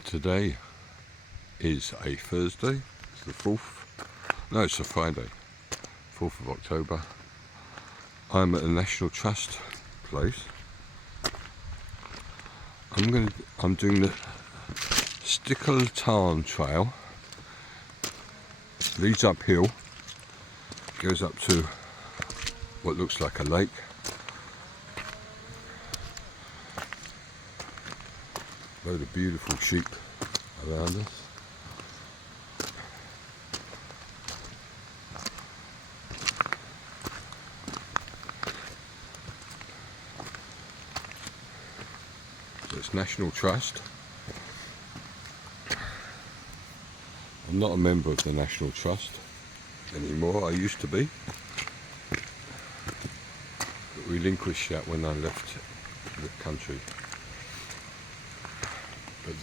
Today is a Thursday, it's the 4th, no, it's a Friday, 4th of October. I'm at the National Trust place. I'm doing the Stickle Tarn trail. Leads uphill, goes up to what looks like a lake. Load of beautiful sheep around us. So it's National Trust. I'm not a member of the National Trust anymore. I used to be, but relinquished that when I left the country. But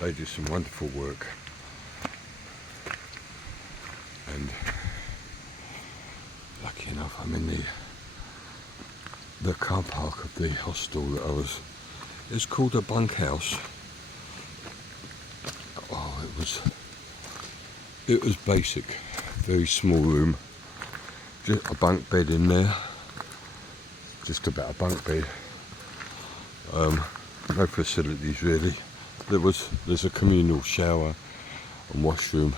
they do some wonderful work, and lucky enough I'm in the car park of the hostel that I was. It's called a bunkhouse. Oh, it was basic, very small room, just a bunk bed in there, just about a bunk bed. No facilities really. There's a communal shower and washroom,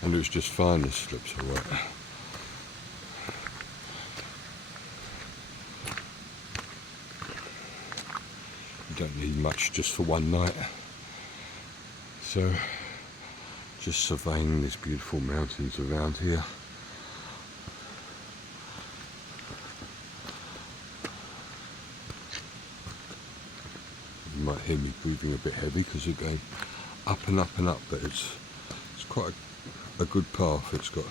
and it was just fine. The slips are wet. You don't need much just for one night. So, just surveying these beautiful mountains around here. You might hear me breathing a bit heavy because you're going up and up and up, but it's quite a good path. It's got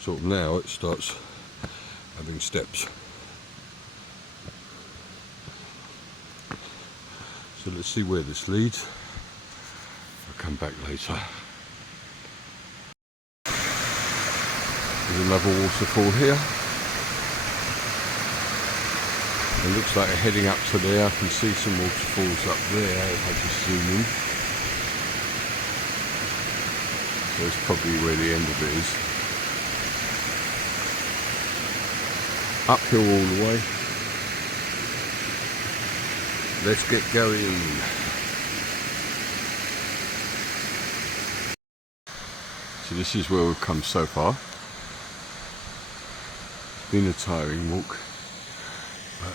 sort of now it starts having steps. So let's see where this leads. I'll come back later. There's another waterfall here. It looks like they're heading up to there. I can see some waterfalls up there if I just zoom in. So it's probably where the end of it is. Uphill all the way. Let's get going. So this is where we've come so far. It's been a tiring walk, but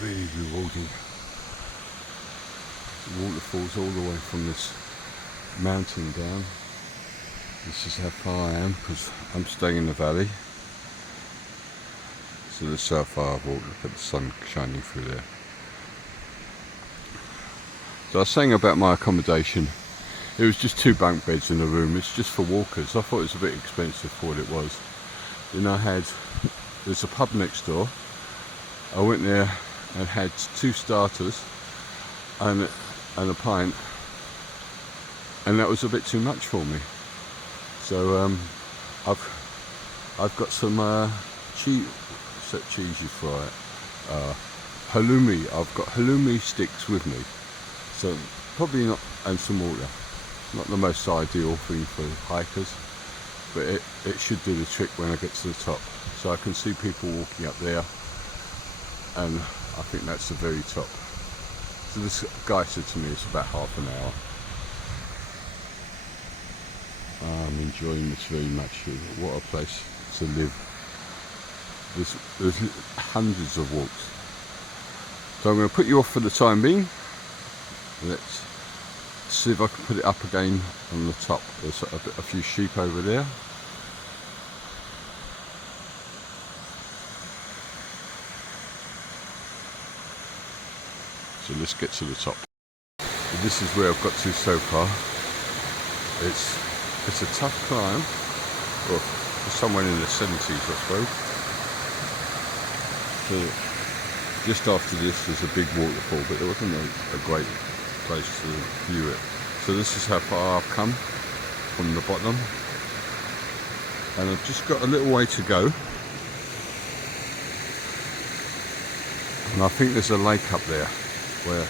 really rewarding. The waterfalls all the way from this mountain down. This is how far I am because I'm staying in the valley. So this is how far I've walked. Look at the sun shining through there. So I was saying about my accommodation. It was just 2 bunk beds in a room. It's just for walkers. I thought it was a bit expensive for what it was. Then there's a pub next door. I went there and had 2 starters and a pint, and that was a bit too much for me. So I've got some cheese for it. Halloumi. I've got halloumi sticks with me. So probably not, and some water. Not the most ideal thing for hikers, but it should do the trick when I get to the top. So I can see people walking up there, and I think that's the very top. So this guy said to me it's about half an hour. I'm enjoying this very much. What a place to live. There's hundreds of walks. So I'm going to put you off for the time being. Let's see if I can put it up again on the top. There's a few sheep over there. So let's get to the top. So this is where I've got to so far. It's a tough climb. Well, for someone in the 70s, I suppose. So just after this there's a big waterfall, but it wasn't a great place to view it. So this is how far I've come from the bottom, and I've just got a little way to go, and And I think there's a lake up there, where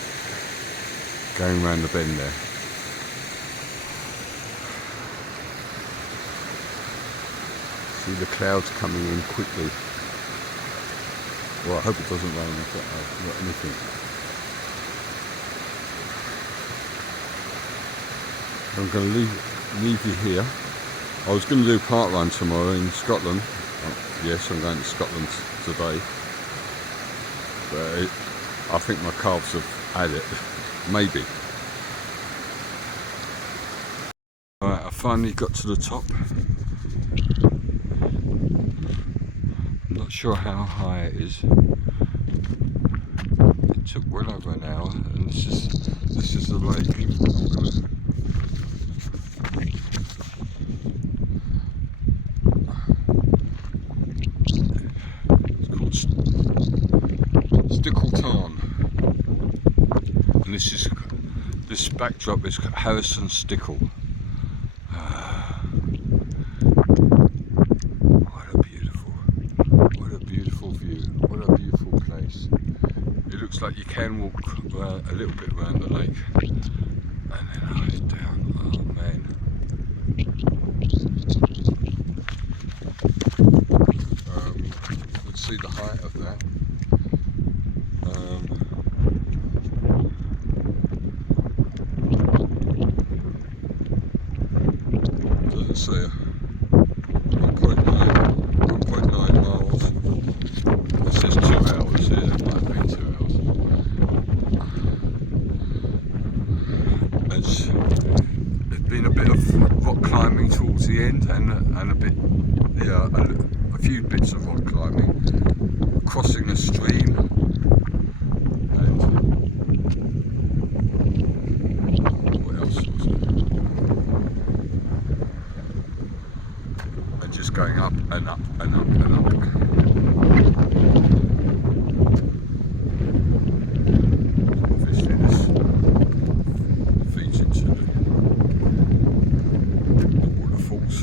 going around the bend there. See the clouds coming in quickly. Well, I hope it doesn't rain or anything. I'm going to leave you here. I was going to do park run tomorrow in Scotland. Yes, I'm going to Scotland today. But I think my calves have had it. Maybe. Alright, I finally got to the top. I'm not sure how high it is. It took well over an hour, and this is the lake. It's called Stickle Tarn, and this backdrop is Harrison Stickle. What a beautiful view! What a beautiful place! It looks like you can walk a little bit around the lake, and then down. Oh man! Let's see the height of that. Doesn't say 1.9 miles. It says 2 hours here. It might be 2 hours. There's been a bit of rock climbing towards the end, and a few bits of rock climbing, crossing a stream, and what else was it? And just going up and up and up and up. Obviously this feeds into the waterfalls.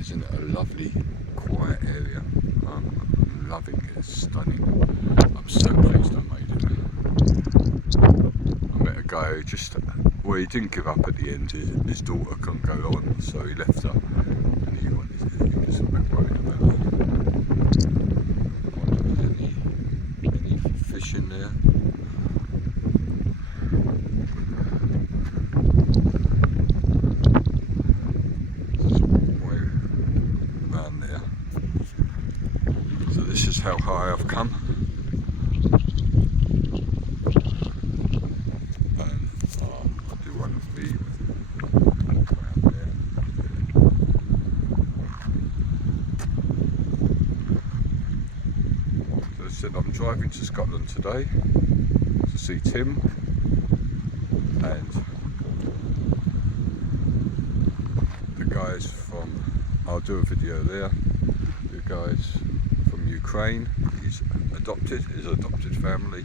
Isn't it a lovely quiet area? I'm loving it, it's stunning. I'm so pleased I made it. I met a guy who well, he didn't give up at the end. His daughter couldn't go on, so he left her, and he was a bit worried about that. I wonder if there's any fish in there. So this is how high I've come, and I'll do one of me walk around there. So I said I'm driving to Scotland today to see Tim, and the guys from, I'll do a video there, the guys from Ukraine. He's adopted, his adopted family,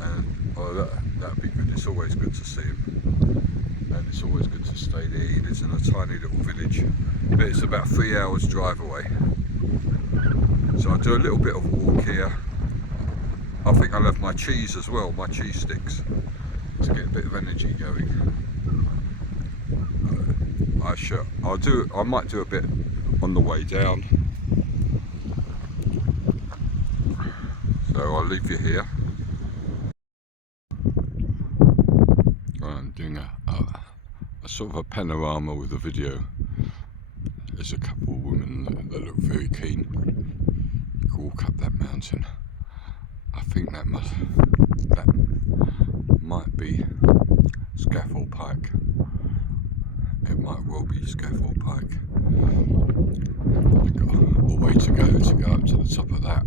and that'd be good. It's always good to see him, and it's always good to stay there. He lives in a tiny little village, but it's about 3 hours drive away. So I'll do a little bit of walk here. I think I'll have my cheese as well, my cheese sticks, to get a bit of energy going. I might do a bit on the way down. So I'll leave you here. I'm doing a sort of a panorama with a video. There's a couple of women that look very keen to walk up that mountain. I think that might be Scaffold Pike. It might well be Scaffold Pike. I've got a way to go up to the top of that.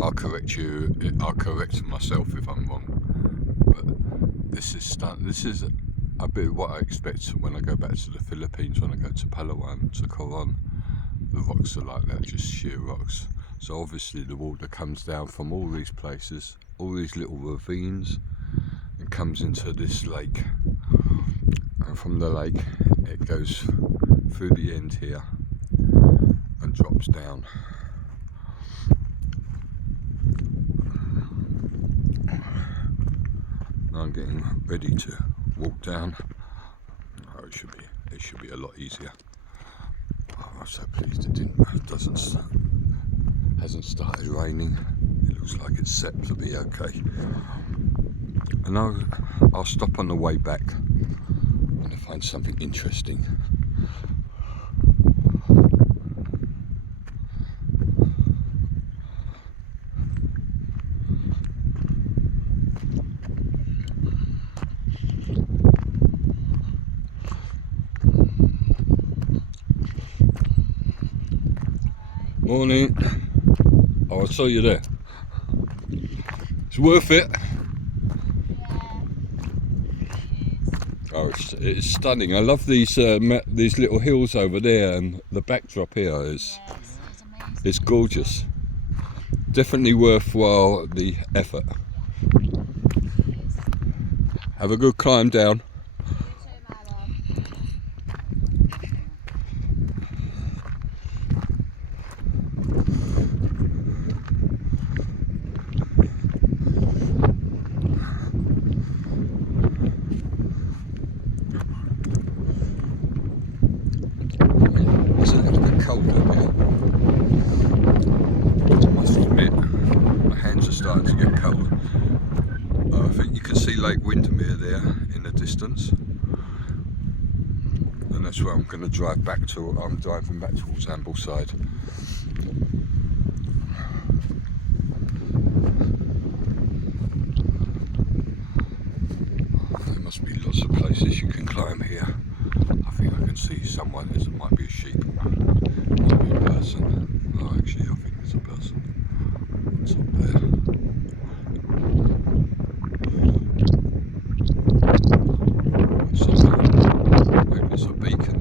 I'll correct myself if I'm wrong, but this is a bit of what I expect when I go back to the Philippines, when I go to Palawan, to Coron. The rocks are like that, just sheer rocks. So obviously the water comes down from all these places, all these little ravines, and comes into this lake. And from the lake it goes through the end here, and drops down. Now I'm getting ready to walk down. Oh, it should be a lot easier. Oh, I'm so pleased hasn't started raining. It looks like it's set to be okay. And I'll stop on the way back and find something interesting. Morning. Oh, I saw you there. It's worth it. Oh, it's stunning. I love these little hills over there, and the backdrop here is it's gorgeous. Definitely worthwhile the effort. Have a good climb down. It's a little bit cold up here. I must admit, my hands are starting to get cold. I think you can see Lake Windermere there in the distance. And that's where I'm going to drive back to. I'm driving back towards Ambleside. There must be lots of places you can climb here. I think I can see someone. It might be a sheep, might be a person. Oh, actually, I think it's a person. It's up there. Maybe it's a beacon.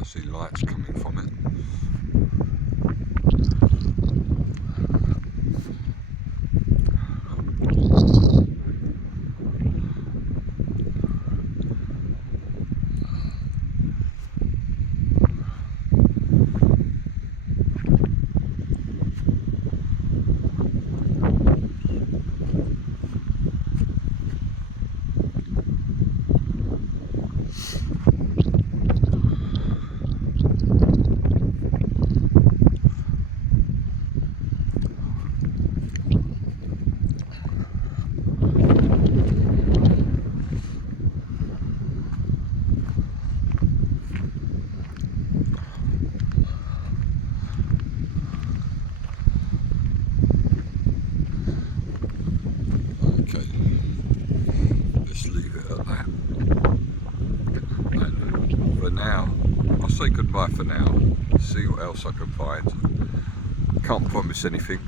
I see lights coming from it. Say goodbye for now, see what else I can find. Can't promise anything,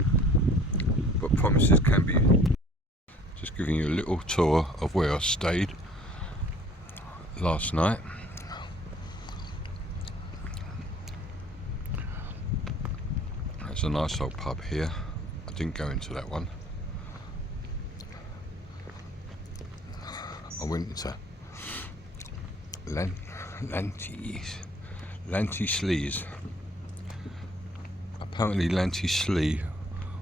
but promises can be. Just giving you a little tour of where I stayed last night. There's a nice old pub here. I didn't go into that one. I went into Lanty Slee's. Apparently Lanty Slee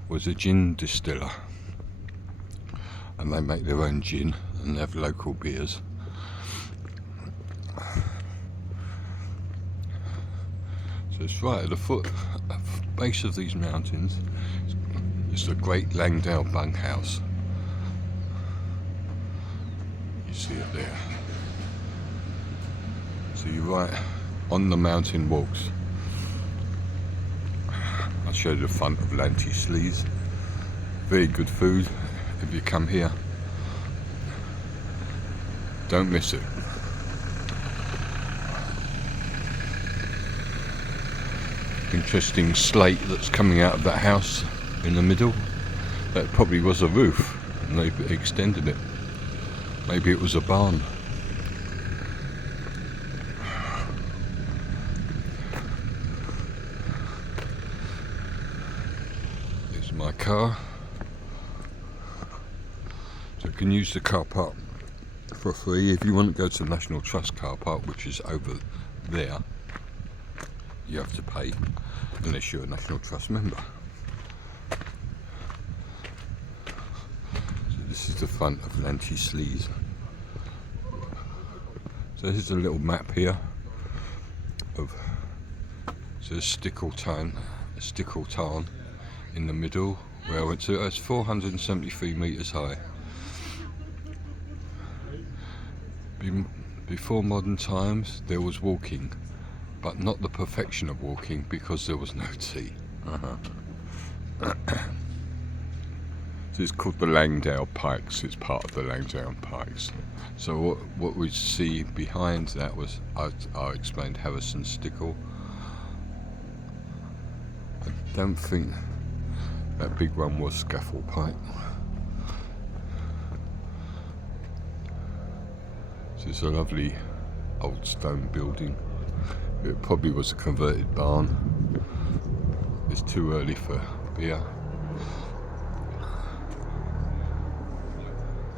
was a gin distiller, and they make their own gin and have local beers. So it's right at the base of these mountains. It's the Great Langdale Bunkhouse. You see it there. So you're right on the mountain walks. I'll show you the front of Lanty Slee's. Very good food if you come here. Don't miss it. Interesting slate that's coming out of that house in the middle. That probably was a roof and they've extended it. Maybe it was a barn. My car, so you can use the car park for free if you want to go to the National Trust car park, which is over there. you have to pay unless you're a National Trust member. So this is the front of Lanty-Slees. So here's a little map here of, so there's Stickle Tarn in the middle where I went to. It's 473 metres high. Before modern times there was walking, but not the perfection of walking because there was no tea. So it's called the Langdale Pikes. It's part of the Langdale Pikes. So what we see behind that was, I explained Harrison Stickle. I don't think that big one was Scaffold Pike. So it's a lovely old stone building. It probably was a converted barn. It's too early for beer.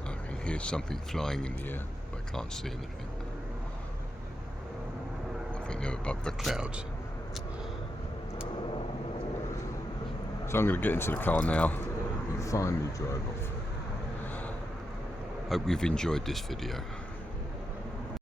I can hear something flying in the air, but I can't see anything. I think they're above the clouds. So I'm going to get into the car now and finally drive off. Hope you've enjoyed this video.